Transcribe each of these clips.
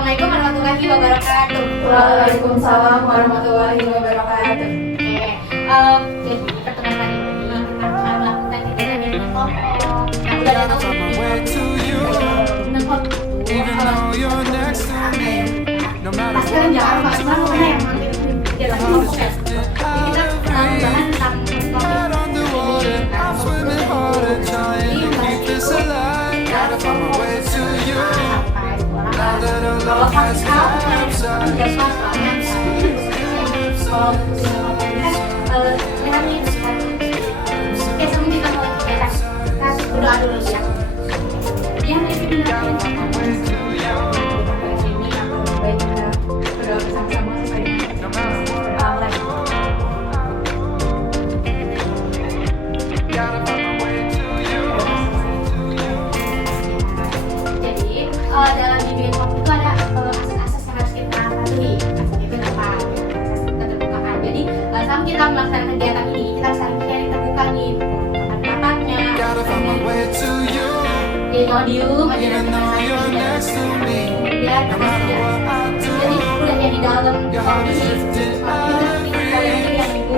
Assalamualaikum warahmatullahi wabarakatuh. Waalaikumsalam warahmatullahi wabarakatuh. Oke, jadi pertemuan kali ini kita akan melakukan kegiatan ini kelompok. Nah, udah ada tahu kelompok pasti kalian jangan lupa semua mana yang jalan kelompok ya. Jadi kita bahas tentang kelompok ini. Kalau pasal ada pasalnya kalau oke, sebelum kita mulai kegiatan kita berdoa dulu ya. Yang ini baik kita berdoa bersama-sama supaya dalam bimbingan kelompok itu ada asas-asas yang harus kita patuhi. Itu apa? Keterbukaan. Jadi saat kita melaksanakan kegiatan ini, kita harus saling sharing terbuka nih, pendapatnya. Jadi kalau diem aja kemudian jadi udah di dalam kondisi kalian itu yang ibu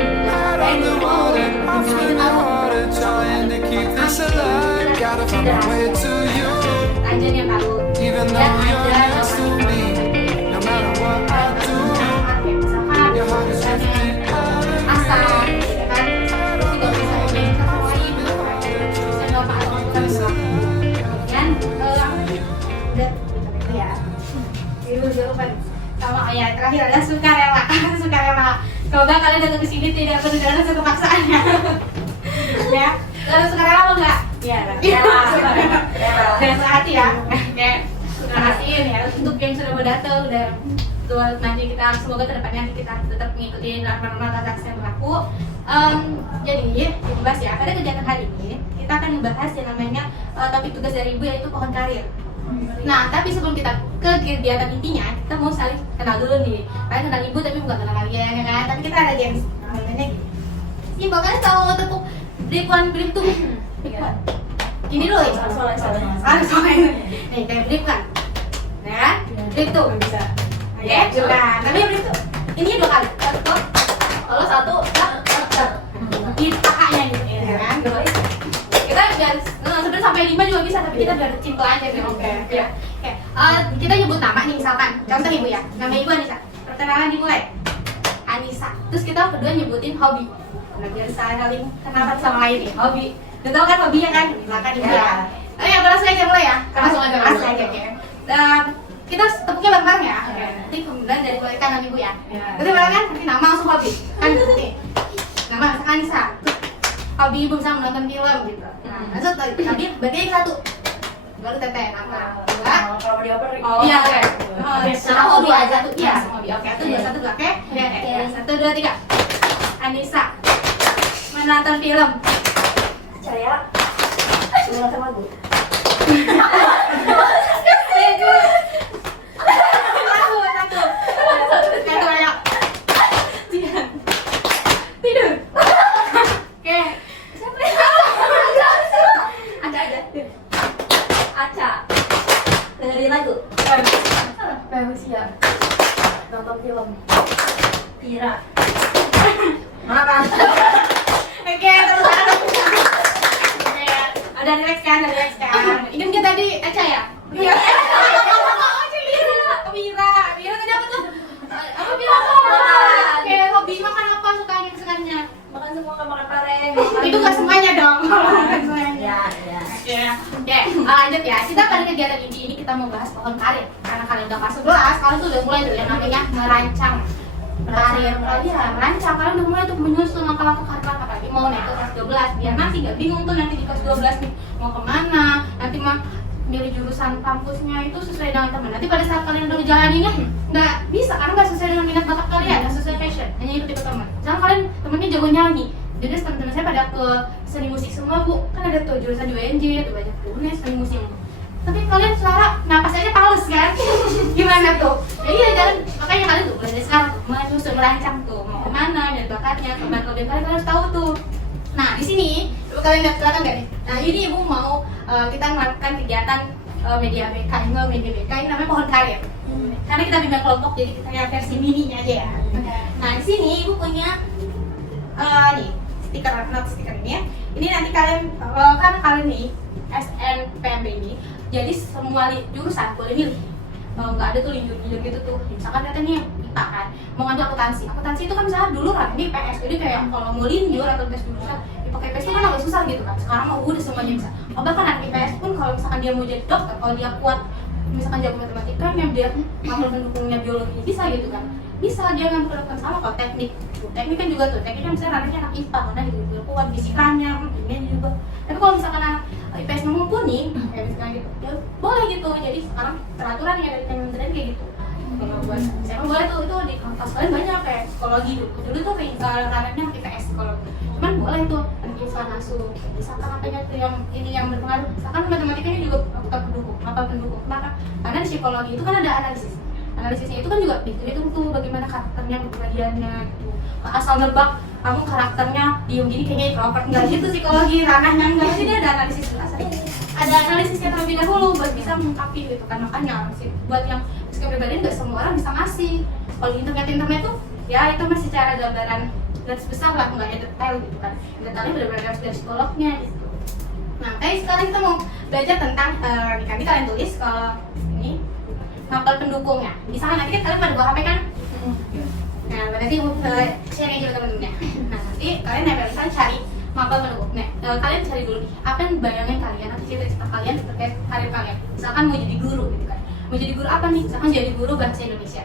aja yang tahu. Dan ada asal kan tidak bisa bisa nggak apa-apa kemudian udah itu ya itu jawaban sama ya terakhir ada sukarela. Semoga kalian datang ke sini tidak berdasarkan satu paksaan ya. Sukarela apa enggak? Iya, dengan hati ya. Terima kasih ya untuk yang sudah berdatang, udah nanti kita semoga kedepannya nanti kita tetap mengikuti norma-norma transaksi yang berlaku. Jadi dibahas ya pada kegiatan hari ini kita akan membahas yang namanya topik tugas dari ibu yaitu pohon karir. Nah tapi sebelum kita ke kegiatan intinya kita mau saling kenal dulu nih. Kalian kenal ibu tapi bukan kenal kalian ya kan? Tapi kita ada games. Namanya gini. Ibu kalian tahu tepuk blip tuh. Ini dulu ya. Soalnya nih kayak blip kan. Nah, blip tuh bisa. Oke, nah, tapi blip tuh ini 2 kali. Kalau 1 di kakaknya gitu ya kan. Kita biar sebenarnya sampai 5 juga bisa tapi kita biar simple aja nih. Oke. Ya. Oke. Kita nyebut nama nih misalkan. Contoh ibu ya. Nama ibu Anissa. Perkenalan dimulai. Anissa. Terus kita berdua nyebutin hobi. Nah, biar saling kenal sama lain nih. Hobi. Udah tau kan hobinya kan? Silakan ibu ya. Oh ya, langsung aja mulai ya. Langsung aja ya. Dan kita tepuknya bareng-bareng ya. Oke. Nanti kemudian dari mulai kanan ibu ya. Nanti bareng kan? Nanti nama langsung hobi. Kan nanti. Nama misalkan Anissa. Hobi ibu bisa menonton film gitu. Nah, maksud tadi berarti yang 1. Baru teteh nama. 2. Kalau dioper Iya, oke. Sama hobi aja tuh. Iya, sama hobi. Oke, 1 2 1 2 oke. Ya, 1 2 3. Anissa menonton film. Cahaya menonton lagu. Tidur. Oke. Aca dengerin lagu. Manusia. Nonton film. Tira. Makan. Oke, terus ada relax kan? Ini kita tadi Aca ya? Iya. Mira tadi apa tuh? Apa bilang? Oke, hobi makan apa sukanya? Makan semua kan makan pareng. Itu nggak semuanya dong. Ya. Oke, lanjut ya. Kita pada kegiatan ini kita mau bahas pohon karir. Karena kalian udah kelas 11, kalian tuh udah mulai tuh yang namanya merancang karir kalian. Merancang, kalian udah mulai tuh menyusun langkah-langkah karir apalagi mau naik ke kelas 12 biar nanti nggak bingung tuh nanti di kelas 12 nih mau kemana. Nanti mah milih jurusan kampusnya itu sesuai dengan teman. Nanti pada saat kalian udah ngejalaninnya nggak bisa karena nggak sesuai dengan minat bakat kalian, nggak sesuai passion. Hanya ikut teman. Misalnya kalian temennya jago nyanyi, jadi teman-teman saya pada ke seni musik semua bu. Kan ada tuh jurusan di UNJ, tuh banyak tuh seni musik. Tapi kalian suara napas aja pales kan? Gimana tuh? Ya iya kan, makanya kalian tuh mulai dari sekarang tuh menyusun merancang tuh mau kemana dan bakatnya, kelebihan kalian harus tahu tuh. Nah di sini coba kalian lihat kelihatan nggak nih? Nah ini ibu mau kita melakukan kegiatan media BK, enggak media BK, ini namanya pohon karir. Karena kita bimbing kelompok, jadi kita lihat versi mininya aja ya. Nah di sini ibu punya nih stiker, not stiker ini ya. Ini nanti kalian kan kalian nih SNPMB ini, jadi semua jurusan boleh milih. Nggak ada tuh linjur-linjur gitu tuh. Misalkan katanya IPA kan, mau ngambil akuntansi itu kan misalnya dulu kan ini PS, jadi kayak kalau mau linjur atau tes jurusan pakai PS itu kan agak susah gitu kan. Sekarang mau udah semuanya bisa. Bahkan anak IPS pun kalau misalkan dia mau jadi dokter, kalau dia kuat misalkan jago matematika, yang dia mampu mendukungnya biologi bisa gitu kan, bisa dia ngambil kedokteran. sama kalau teknik kan juga tuh, teknik kan misalnya anaknya anak IPA karena gitu kuat fisikanya, ini juga. Tapi kalau misalkan anak IPS mau mumpuni kayak misalkan gitu, ya boleh gitu. Jadi sekarang peraturan yang dari kementerian kayak gitu. Kalau buat saya kan boleh tuh, itu di kampus lain banyak kayak psikologi dulu tuh kayak ranahnya IPS psikologi, cuman boleh tuh bisa masuk. Misalkan apanya tuh yang ini yang berpengaruh, misalkan matematikanya juga pendukung. Kenapa? Karena di psikologi itu kan ada analisisnya itu kan juga dihitung tuh bagaimana karakternya, kepribadiannya gitu. Asal nebak kamu karakternya diem gini kayaknya introvert, enggak gitu psikologi ranahnya, enggak sih, dia ada analisis ada analisisnya terlebih dahulu buat bisa mengungkapi gitu kan. Makanya buat yang kepribadian nggak semua orang bisa ngasih. Kalau di internet tuh ya itu masih secara gambaran garis besar lah, nggak ada detail gitu kan. Detailnya benar-benar dari psikolognya gitu. Nah kayak sekarang kita mau belajar tentang nanti kalian tulis kalau ini mapel pendukungnya. Misalnya nanti kan kalian pada bawa HP kan, nah nanti share aja temen-temennya. Nah nanti kalian bisa cari mapel pendukung. Nah kalian cari dulu nih apa yang bayangin kalian atau cita-cita kalian terkait karir kalian. Misalkan mau jadi guru gitu kan, mau jadi guru apa nih? Misalkan jadi guru bahasa Indonesia.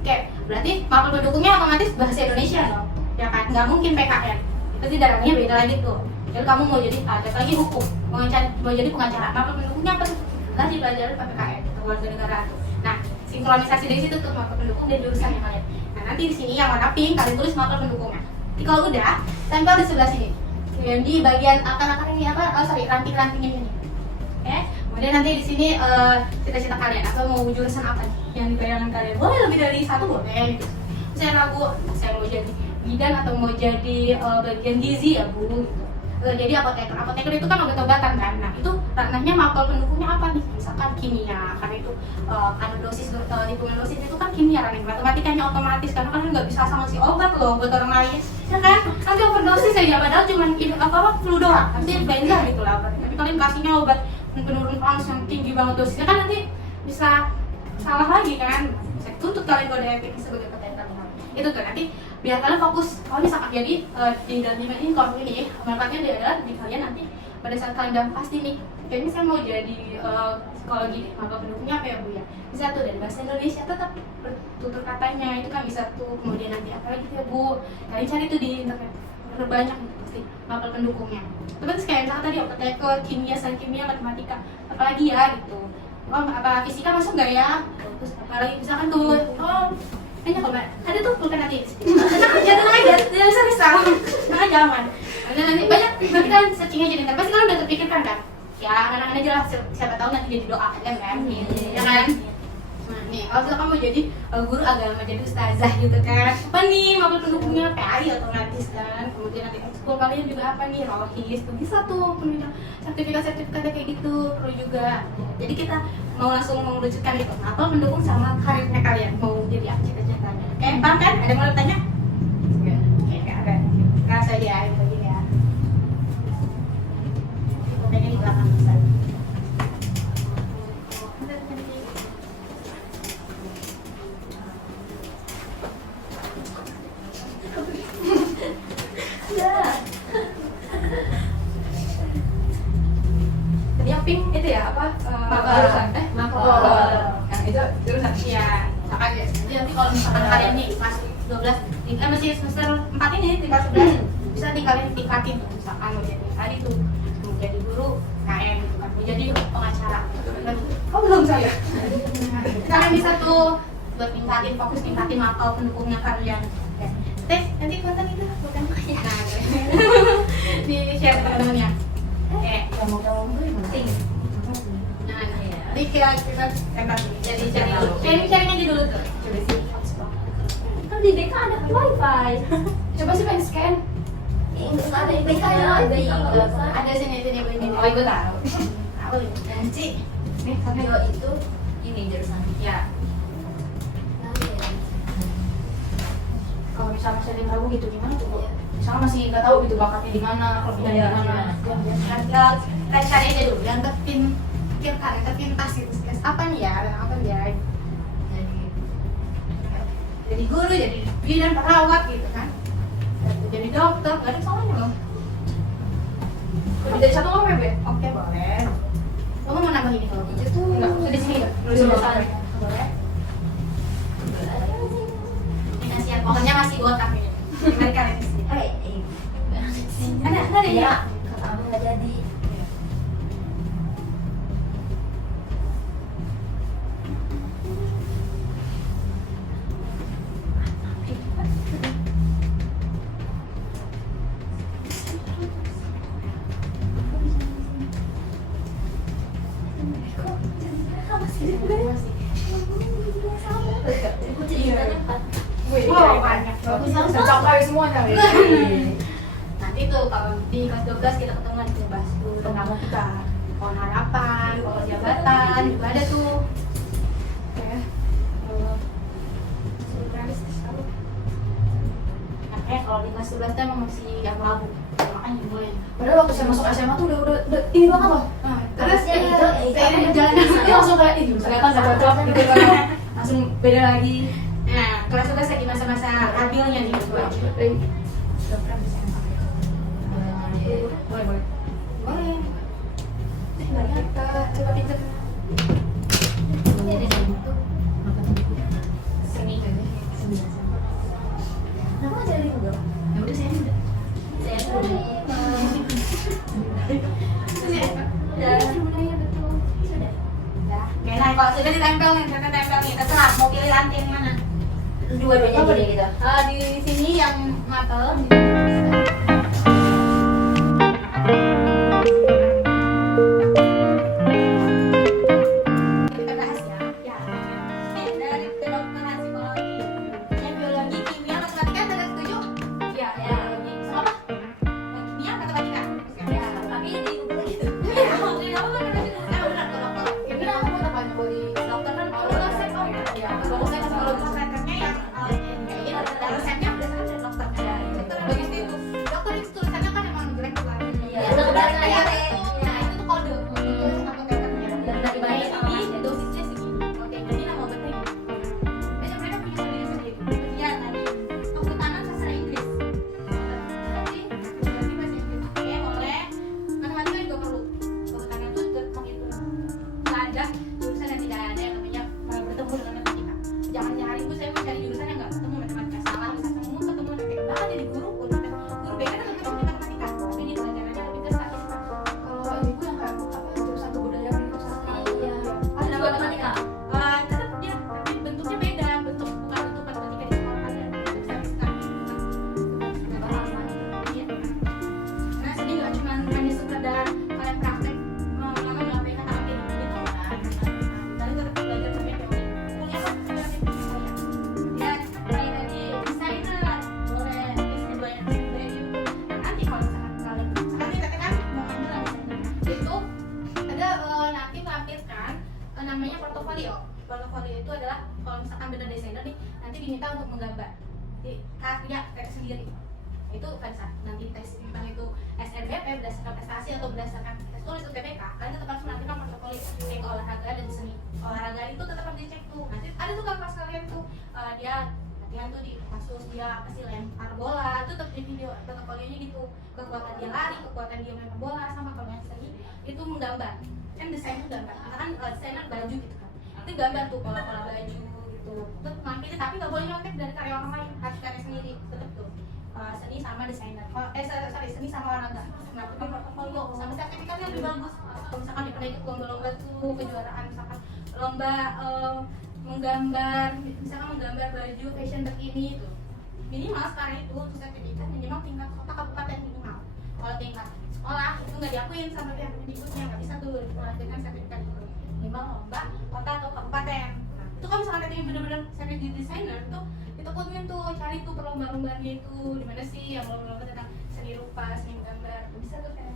Oke, berarti mapel pendukungnya otomatis bahasa Indonesia dong, ya kan? Nggak mungkin PKN, pasti darahnya beda lagi tuh. Jadi kamu mau jadi ada lagi hukum, mau jadi pengacara, mapel pendukungnya apa tuh? Lah dipelajari PKN, warga negara tuh. Nah, sinkronisasi dari situ tuh mapel pendukung dan jurusannya kalian. Nah nanti di sini yang warna pink kalian tulis mapel pendukungnya. Jadi kalau udah, tempel di sebelah sini. Kemudian di bagian akar-akar ini apa? Ranting-ranting ini. Oke. Kemudian nanti di sini cita-cita kalian atau mau jurusan apa nih yang dibayangkan kalian. Boleh lebih dari satu boleh. Gitu. Saya ragu, saya mau jadi bidan atau mau jadi bagian gizi ya bu. Gitu. Jadi apoteker itu kan obat-obatan kan. Nah itu ranahnya mapel pendukungnya apa nih? Misalkan kimia, karena itu karena dosis hitungan dosis itu kan kimia, ranah matematikanya otomatis karena kan nggak bisa sama si obat loh buat orang lain, ya kan? Nanti overdosis aja padahal cuma flu doang, nanti benza gitu lah. Tapi kalian kasihnya obat penurun panas yang tinggi banget dosisnya kan nanti bisa salah lagi kan. Saya tuntut kalian kode etik sebagai peteker. Itu tuh nanti biar kalian fokus. Kalau misalkan jadi di dalam ini kalau ini manfaatnya dia adalah di kalian nanti pada saat kalian udah pasti nih kayaknya saya mau jadi psikologi, maka pendukungnya apa ya bu ya, bisa tuh dari bahasa Indonesia tetap bertutur katanya itu kan bisa tuh. Kemudian nanti apa lagi ya bu, kalian cari tuh di internet banyak pasti mapel pendukungnya. Terus kayak misalkan tadi apoteker, kimia, sains kimia, matematika, apalagi ya gitu. Oh apa fisika masuk nggak ya? Terus apalagi misalkan tuh kayaknya kalau ada tuh bukan nanti tenang aja bisa tenang aja aman. Nanti banyak, nanti kalian searching aja nanti pasti kalian udah terpikirkan kan ya, anak-anak aja lah, siapa tahu nanti jadi doa kan ya kan. Nah nih kalau misalkan mau jadi guru agama, jadi ustazah gitu kan, apa nih mapel pendukungnya? PAI otomatis kan. Kemudian nanti ekskul kalian juga apa nih, rohis tuh bisa tuh penunjang sertifikat kayak gitu perlu juga. Jadi kita mau langsung mengerucutkan gitu mapel pendukung sama karirnya kalian mau jadi apa cita-citanya. Paham kan? Ada yang mau tanya? Enggak ada. Rasa ya itu begini ya. Pengen di belakang bisa. Tadi yang pink itu ya apa? Jurusan yang itu jurusan. Iya, misalkan ya. Nanti kalau misalkan kalian nih masih 12, masih semester 4 ini tingkat 11 bisa tinggalin tingkatin tuh. Misalkan mau jadi tadi tuh mau jadi guru KM gitu kan, mau jadi pengacara. Oh belum saya. Kalian bisa tuh buat tingkatin mapel pendukungnya kalian. Teh nanti konten itu bukan ya. Nah, di share ke teman-temannya. Ngomong-ngomong tuh yang penting. Nah, nanti kita jadi sharing aja dulu tuh. Coba sih hotspot. Kan di BK ada wifi. Coba sih pengen scan. Enggak ada di BK ya, Ada sini begini. Oh, itu tahu. Tahu. Nanti nih sampai Video itu ini jurusan. ya. Nah, ya. Kalau misalnya masih ada yang ragu gitu gimana tuh? Misalnya masih nggak tahu gitu bakatnya di mana, kelebihannya di mana. Ya, kita cari aja dulu, yang deketin pikirkan, yang deketin tas itu. Apa nih ya? Ada apa ya? Jadi guru, jadi bidan, perawat gitu kan. Jadi dokter, nggak ada salahnya loh. Lebih dari satu apa ya? Oke, boleh. Kamu mau nambah ini kalau gitu? Enggak, usah di sini ya? Boleh. Ini kasihan, pokoknya masih botak ini. Mari kalian di sini. Ada Ya, ya? kata aku nggak jadi. Wow, banyak. Cocok kali semuanya. Nanti tuh kalau di kelas 12 kita ketemu di bahas dulu tentang kita. Pohon harapan, pohon jabatan, juga ada tuh. Oke. Realistis kalau. Makanya kalau di kelas 12 tuh emang masih yang labu. Makanya boleh. Padahal waktu saya masuk SMA tuh udah ini banget loh. Terus ya itu seiring berjalannya Dia langsung kayak ih ternyata nggak cocok gitu kan. Langsung beda lagi. Nah, kelas 11 lagi masa-masa labilnya nih. Dokter bisa Boleh boleh. boleh. Ternyata coba pinter seni aja. Kenapa nggak jadi juga? Ya udah saya udah. Saya terima. Udah. Sebenarnya betul. Sudah. Udah. Oke, nah kalau sudah ditempel nih, terserah mau pilih lantai yang mana. Dua-duanya jadi gitu. Di sini yang matel. Kita bahas ya. Ya. Ini dari kedokteran psikologi. Yang biologi, kimia, matematika ada setuju? Ya, ya. Sama apa? Kimia, matematika. Ya, tapi di Google gitu. Ya, benar kalau ini aku mau apa di dokter kan kalau resep oh ya kalau saya kalau resepnya yang ini ada resepnya berdasarkan dari dokter dokter bagus itu dokter itu tulisannya kan emang jelek banget Iya, dokter ya kayak nah itu tuh kode tulisan apotekernya dan dari bayi ini dosisnya segini oke jadi nama obatnya ini biasanya mereka punya sendiri ya tadi kehutanan sastra Inggris berarti bahasa Inggris oke boleh matematika juga perlu kehutanan itu tetap itu nggak ada jurusan yang tidak ada yang namanya bertemu dengan matematika. Jangan nyari bu saya mau cari jurusan yang nggak ketemu matematika salah bisa ketemu matematika bahkan jadi guru pun guru BK kan ketemu di matematika tapi di pelajarannya lebih ke statistika. Kalau ibu yang kayak apa jurusan kebudayaan itu sastra. Iya. Ada Ada matematika. tetap dia tapi bentuknya beda bukan bentuk matematika di sekolah ada bentuk statistika Bahasa. iya. Nah sini nggak cuma hanya sekedar kalian praktek melakukan kata gitu kan dan tetap belajar sampai teori kuliah kok ya kayak tadi desainer boleh S2 yang value nah nanti kalau misalkan kalian misalkan kita kan mau ambil yang desainer itu ada nanti melampirkan namanya portofolio itu adalah kalau misalkan benar desainer nih nanti diminta untuk menggambar di karya sendiri itu pada saat nanti tes entah itu SNBP berdasarkan prestasi atau berdasarkan tes tulis UTBK kalian tetap harus menampilkan portofolio kayak olahraga dan seni olahraga itu tetap harus dicek tuh nanti ada tuh kan pas kalian tuh dia latihan tuh di kasus dia apa sih lempar bola itu tetap di video portofolionya gitu kekuatan dia lari kekuatan dia lempar bola sama kalau yang seni itu menggambar kan desain itu gambar kan desainer baju gitu kan itu gambar tuh pola-pola baju gitu tetap nampilin tapi nggak boleh nyontek dari karya orang lain harus karya sendiri tetap tuh seni sama desainer seni sama olahraga nah tapi portofolio sama sertifikatnya lebih bagus kalau misalkan pernah ikut lomba-lomba tuh kejuaraan misalkan lomba menggambar misalkan menggambar baju fashion terkini itu minimal sekarang itu untuk sertifikat minimal tingkat kota kabupaten minimal kalau tingkat sekolah itu nggak diakuin sama pihak Kemdikbudnya nggak bisa tuh melakukan sertifikat itu minimal lomba kota atau kabupaten nah, itu kalau misalkan nanti benar-benar sertifikat desainer itu ditekunin tuh cari tuh perlomba-lombanya itu di mana sih yang lomba-lomba tentang seni rupa seni gambar bisa tuh kan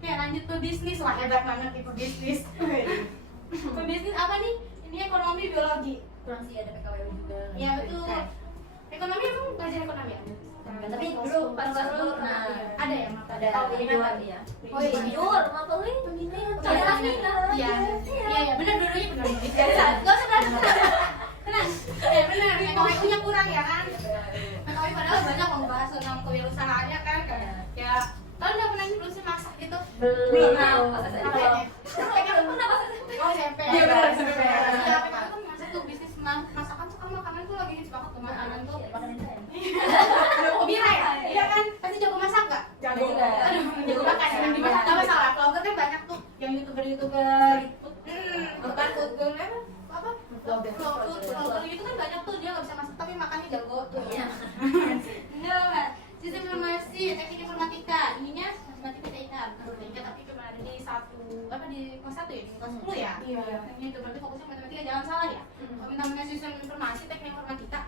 ya lanjut ke bisnis wah hebat banget itu bisnis kurang sih ada PKWU juga. Iya betul. Ekonomi emang belajar ekonomi ya? Tapi dulu pas dulu nah Ada ya mata? ada Minat. ya. Oh iya. Jujur, mapelin pembinaan. Iya, iya benar dulunya benar. Biasa. Gak usah belajar. Tenang. Ya benar. PKWU-nya kurang ya kan? PKWU padahal banyak membahas tentang kewirausahaannya kan kayak ya. Kalian udah pernah belum sih masak gitu? Belum. Pengen pernah masak SMP? Oh SMP. Iya benar SMP. Iya, PKWU kan masak tuh bisnis masakan tuh kan makanan tuh lagi hits banget tuh makanan tuh. Mira ya? Iya kan? Pasti jago masak gak? Jago. Aduh, jago makan ya. Di masak gak masalah. Vlogger kan banyak tuh yang youtuber. Bukan food girl apa? Vlogger itu kan banyak tuh dia gak bisa masak tapi makannya jago tuh. Iya. Enggak. Sistem informasi, teknik informatika. Ininya matematika TIK. Matematika tapi cuma ada di kelas 1 ya? Di kelas 10 ya? Iya. Ini itu berarti fokusnya matematika jangan salah ya. Kalau namanya sistem informasi, teknik informatika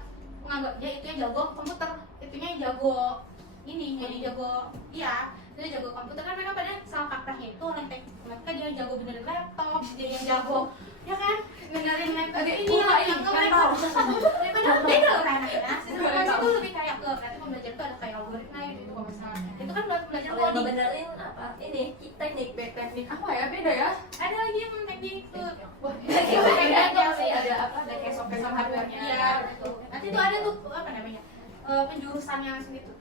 menganggap dia itu yang jago komputer, itunya yang jago ini, jadi jago dia jago komputer kan mereka pada salah kaprahnya itu orang teknik informatika dia yang jago benerin laptop, dia yang jago ya kan benerin laptop ini yang laptop daripada beda loh anaknya. Sistem informasi itu lebih kayak ke berarti pembelajaran itu ada kayak algoritma itu kalau misalnya itu kan belajar Kalau yang coding. ngebenerin apa? Ini teknik. Teknik apa ya? Beda ya? Ada lagi yang teknik tuh. Wah, Beda sih ada apa? Ada kayak software hardware-nya. Iya, betul. Nanti tuh ada tuh apa namanya? Penjurusannya langsung itu.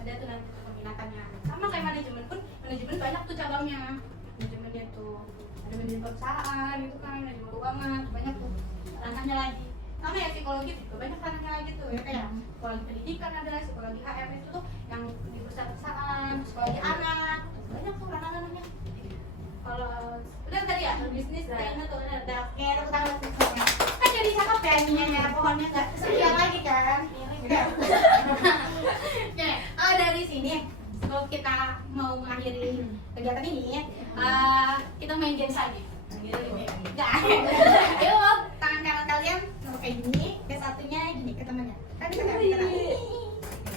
Ada tuh nanti tuh peminatannya. Sama kayak manajemen pun, manajemen banyak tuh cabangnya. Manajemennya tuh ada manajemen perusahaan gitu kan, manajemen keuangan, banyak tuh ranahnya lagi. Sama ya psikologi juga banyak ranahnya lagi tuh ya kayak psikologi pendidikan ada, psikologi HR itu tuh yang di perusahaan, psikologi anak, banyak tuh ranah-ranahnya. Kalau udah tadi ya bisnis kayaknya tuh udah oke tepuk tangan semuanya kan jadi cakep ya ininya pohonnya nggak kesepian lagi kan oke dari sini kalau kita mau mengakhiri kegiatan ini kita main game lagi nggak ayo tangan kanan kalian kayak gini ke satunya gini ke temannya kan bisa nggak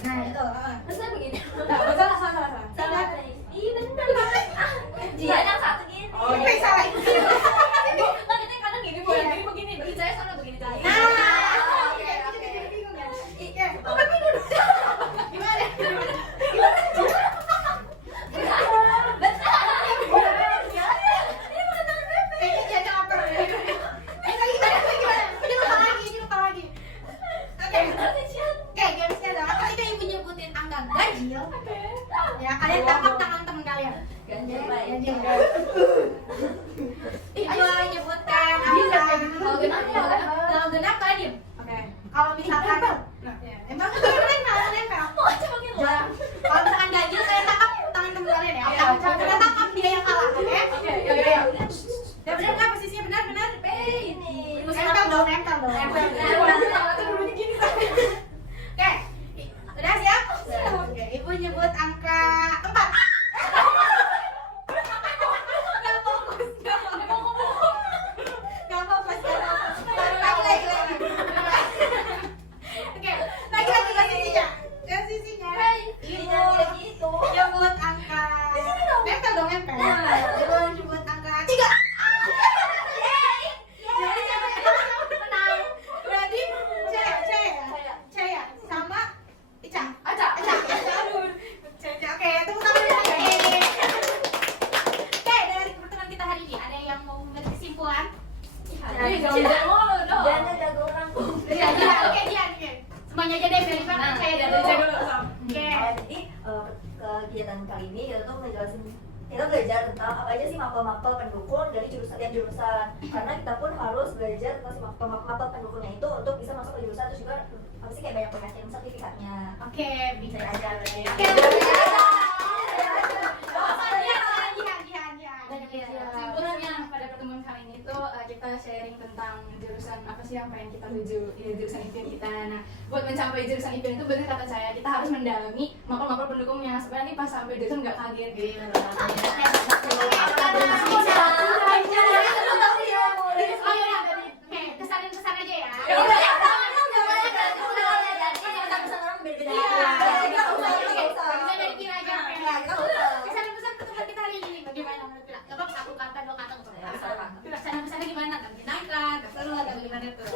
nah itu Terus saya begini. salah Salah. Iya bener banget. Dia yang satu gini. Oh, Oke, salah itu. Kan kita kadang gini bu, yang gini begini. Bagi saya soalnya begini tadi. Bingung ya. Iya. Oh, tapi dulu. Gimana? Kayaknya dia ada apa? Gimana? Ini lupa lagi. Oke. Oke, gamesnya adalah ketika ibu nyebutin angka ganjil. Ya, kalian tangkap tangan teman kalian. Ganjil baik. Ibu menyebutkan angka. Kalau genap kalian diem. Oke. Kalau misalkan emang nempel. Oh, coba gitu. Kalau misalkan ganjil kalian tangkap tangan teman kalian ya. Oke. Kita tangkap dia yang kalah, oke? Oke. Ya benar nggak posisinya benar? Ini. Nempel dong. Oke. Udah siap? Oke. Ibu nyebut angka 4. Gak fokus. Lagi. Oke, lagi posisinya. Posisinya. Ibu gitu. nyebut angka. Nempel dong. Ibu nyebut angka 3. Jadi siapa yang menang? Berarti C ya? Sama Ica. Aduh. Oke, tepuk tangan lagi. Oke, dari pertemuan kita hari ini ada yang mau memberi kesimpulan? Jangan mulu dong. Jangan jago orang. Iya, oke, Dian. Semuanya aja deh, dari mana? Saya dulu. Oke. Jadi kegiatan kali ini kita tuh ngejelasin kita belajar tentang apa aja sih mapel-mapel pendukung dari tiap jurusan karena kita pun harus belajar tentang si mapel pendukungnya itu untuk bisa masuk ke jurusan terus juga apa sih kayak banyak pengajian sertifikatnya. Oke, bisa aja. Oke. Oke. Kesimpulannya pada pertemuan kali ini tuh kita sharing tentang jurusan apa sih yang pengen kita tuju di jurusan impian kita. Nah, buat mencapai jurusan impian itu benar kata saya kita harus mendalami mapel-mapel pendukungnya supaya nanti pas sampai jurusan nggak kaget gitu. Oke, kesan aja ya. Pesan-pesan ketemuan kita hari ini bagaimana menurut Pila? Coba satu kata, dua kata untuk pesannya gimana? Menyenangkan, seru atau gimana tuh?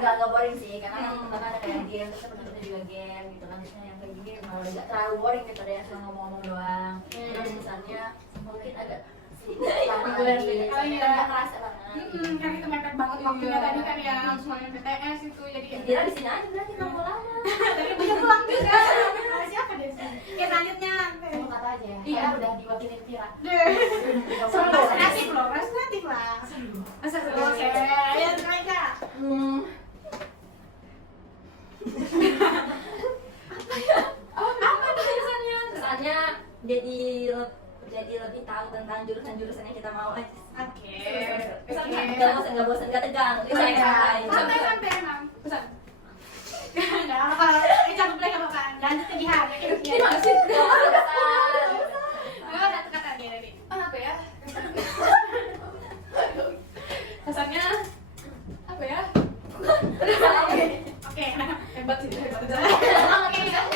nggak boring sih, karena kan pertama ada kayak game, terus penduduknya juga game gitu kan. Biasanya yang kayak gini malah nggak terlalu boring gitu deh, cuma ngomong-ngomong doang. Terus misalnya mungkin agak Reguler gitu. Oh iya. nggak kerasa banget. Kan itu mepet banget waktunya tadi kan ya, semuanya PTS itu jadi Dira di sini aja berarti nggak mau lama. tapi punya pulang juga. Siapa deh sih? Ya selanjutnya. Satu kata aja ya. Iya. Karena udah diwakilin Vira. Seru kreatif loh, kreatif lah. Masa seru oke. Ya Raika. Apa tuh kesannya? Kesannya jadi lebih tahu tentang jurusan-jurusan yang kita mau aja. Oke. Nggak bosan, nggak tegang. Itu saya rasain. Sampai enam. Pesan. Nggak apa-apa. Cakep deh nggak apa-apa. Lanjut ke Jihan. Gimana sih? Satu kata dia tadi. Apa ya? Kesannya apa ya? Oke. Hebat sih, hebat. Oke, siap.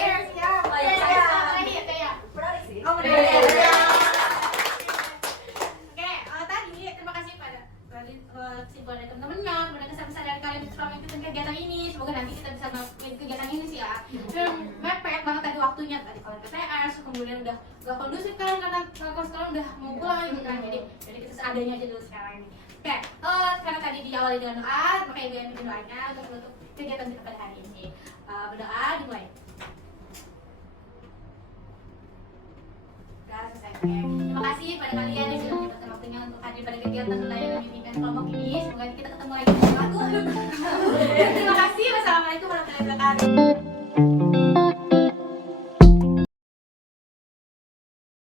Oh, iya, Kayak saya. apa lagi ya, kayak? Menarik sih. Oh, benar. Iya. Oke, tadi terima kasih pada kesimpulan dari teman-temannya, kemudian kesan-kesan dari kalian selama ikutin kegiatan ini. Semoga nanti kita bisa melakukan kegiatan ini sih ya. Dan mepet banget tadi waktunya, tadi kalian PTS, kemudian udah gak kondusif kan karena kelas sekarang udah mau pulang gitu kan. Jadi kita seadanya aja dulu sekarang ini. Oke, karena tadi diawali dengan doa, makanya Ibu yang bikin doanya untuk menutup kegiatan kita pada hari ini. Berdoa dimulai. Selesai. Oke. Terima kasih pada kalian yang sudah menyempatkan waktunya untuk hadir pada kegiatan layanan bimbingan kelompok ini. Semoga kita ketemu lagi di waktu. Terima kasih. Wassalamualaikum warahmatullahi wabarakatuh.